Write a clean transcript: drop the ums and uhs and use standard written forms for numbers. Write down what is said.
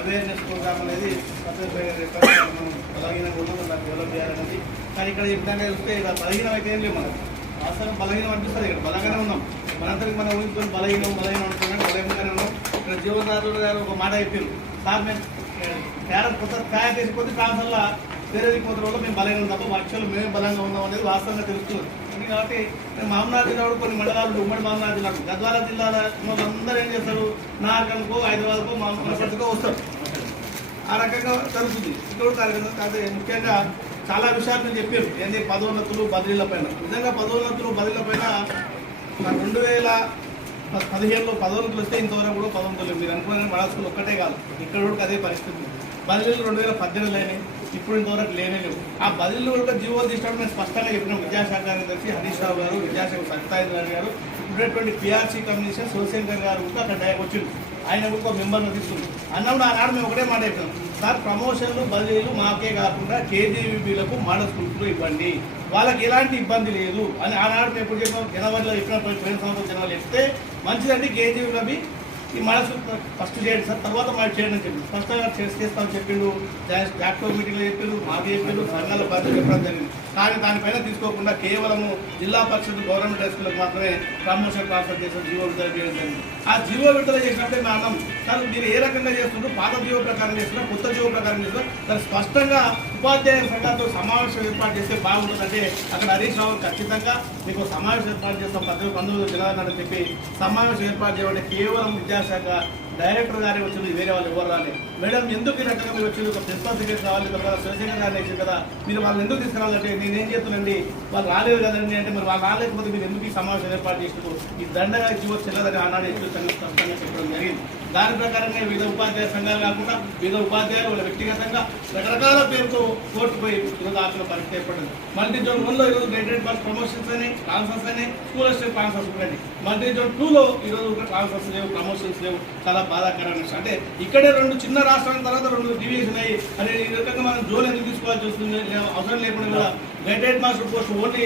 Awareness programme అనేది మనం బలహీనంగా ఉన్నాం, దాన్ని డెవలప్ చేయాలనేది. కానీ ఇక్కడ విధంగా చూస్తే ఇక్కడ బలహీనం అయితే ఏం లేవు, మనకు వాస్తవం బలహీనం అనిపిస్తుంది. ఇక్కడ బలంగానే ఉన్నాం, మనందరికి మనం ఊహించుకొని బలహీనం అనుకున్నాం, బలహీనంగానే ఉన్నాం. ఇక్కడ జీవనరాజు గారు ఒక మాట చెప్పారు, సార్ మేము కొత్త తయారు చేసి కొద్ది ట్రాన్స్ఫర్లో వేరే కొద్ది రోజులు మేము బలంగా ఉన్నాము, యాక్చువల్ మేమే బలంగా ఉన్నాం అనేది వాస్తవంగా తెలుస్తుంది. కాబట్టి మేము మామనాడు జిల్లాలో కొన్ని మండలాలు, ఉమ్మడి మామనాడు జిల్లా, గద్వాల జిల్లాలో అందరూ ఏం చేస్తారు, నార్కల్కో హైదరాబాద్కో మామూలుకో వస్తారు. ఆ రకంగా జరుగుతుంది. ఇక్కడ కార్యక్రమం కాదు. ముఖ్యంగా చాలా విషయాలు నేను చెప్పారు, ఏంటి పదోన్నతులు బదిలీల పైన. నిజంగా పదోన్నతులు బదిలీల పైన 2015లో పదోన్నతులు వస్తే ఇంతవరకు కూడా పదోన్నతులు మీరు అనుకున్న మన స్కూల్ ఒక్కటే కాదు, ఇక్కడ కూడా అదే పరిస్థితి. బదిలీలు 2018 అయినాయి, ఇప్పుడు ఇంతవరకు లేనే లేవు. ఆ బదిలీలు కూడా జీవో తీసినప్పుడు మేము స్పష్టంగా చెప్పినాం. విద్యాశాఖ కార్యదర్శి హరీష్ రావు గారు, విద్యాశాఖ సత్యనారాయణ గారు, ఇప్పుడేటువంటి పిఆర్సీ కమిషన్ శివశంకర్ గారు కూడా అక్కడ వచ్చింది. ఆయన కూడా ఒక మెంబర్ని తీసుకుంది. అన్నప్పుడు ఆనాడు మేము ఒకటే మాట చెప్పినాం, సార్ ప్రమోషన్లు బదిలీలు మాకే కాకుండా కేజీబీలకు మోడల్ స్కూల్స్లో ఇవ్వండి, వాళ్ళకి ఎలాంటి ఇబ్బంది లేదు అని ఆనాడు మేము ఎప్పుడు చెప్పాం. జనవరిలో చెప్పినప్పుడు 2 సంవత్సరాలు జనవరిలో చెప్తే మంచిదండి, కేజీబీలవి ఈ మనసు ఫస్ట్ చేయండి సార్, తర్వాత మాకు చేయండి అని చెప్పి స్పష్టంగా చేస్తామని చెప్పిండు. ల్యాప్టాప్ మీటింగ్లో చెప్పిండు, మాకు చెప్పిండు, సంఘాల బాధ్యత చెప్పడం జరిగింది. కానీ దానిపైన తీసుకోకుండా కేవలము జిల్లా పరిషత్ గవర్నమెంట్ హై స్కూల్కి మాత్రమే ప్రమోషన్ ట్రాన్స్ఫర్ చేసిన జీవో విడుదల చేయడం జరిగింది. ఆ జీవో విడుదల చేసినప్పుడే మేము అన్నాం, సార్ మీరు ఏ రకంగా చేస్తుంటారు, పాత జీవో ప్రకారం చేస్తున్నారు, కొత్త జీవో ప్రకారం చేస్తున్నారు, దాన్ని స్పష్టంగా ఉపాధ్యాయ సంఘాలతో సమావేశం ఏర్పాటు చేస్తే బాగుంటుందంటే అక్కడ హరీష్ రావు ఖచ్చితంగా మీకు సమావేశం ఏర్పాటు చేస్తాం 19 జనవరి అని చెప్పి సమావేశం ఏర్పాటు చేయాలంటే కేవలం విద్యాశాఖ డైరెక్టర్ గారే వచ్చింది, వేరే వాళ్ళు ఎవరు రాలేదు. మేడం ఎందుకు ఈ రకంగా మీరు వచ్చింది, ఒక ప్రిన్సిపల్ సెక్రటరీ రావాలి కదా, శివశంకర్ గారిని వేసింది కదా, మీరు వాళ్ళని ఎందుకు తీసుకురావాలంటే నేనేం చేస్తున్నానండి, వాళ్ళు రాలేదు కదండి అంటే మరి వాళ్ళు రాలేకపోతే మీరు ఎందుకు ఈ సమావేశం ఏర్పాటు చేస్తున్నారు, ఈ దండగా జీవో చెల్లదని ఆనాడు ఎక్కువ స్పష్టంగా చెప్పడం జరిగింది. దాని ప్రకారంగా వివిధ ఉపాధ్యాయ సంఘాలు కాకుండా వివిధ ఉపాధ్యాయులు వాళ్ళ వ్యక్తిగతంగా రకరకాల పేరుతో కోర్టు పోయి ఈరోజు ఆపిన పరిస్థితి ఏర్పడింది. మల్టీ జోన్ 1లో ఈరోజు గ్రేడెడ్ బస్ ప్రమోషన్స్ అని, ట్రాన్స్ఫర్స్ అని, స్కూల్ అసిస్టెంట్ ట్రాన్స్ఫర్స్ ఉన్నాయి. మల్టీ జోన్ 2లో ఈరోజు ట్రాన్స్ఫర్స్ లేవు, ప్రమోషన్స్ లేవు. చాలా బాధాకరమైన విషయం. అంటే ఇక్కడే 2 చిన్న రాష్ట్రాల తర్వాత 2 డివిజన్ అయ్యి అదే ఈ రకంగా మనం జోన్ ఎందుకు తీసుకోవాల్సి వస్తుంది, అవసరం లేకుండా కూడా గ్రేడెడ్ మాస్టర్ పోస్ట్ ఓన్లీ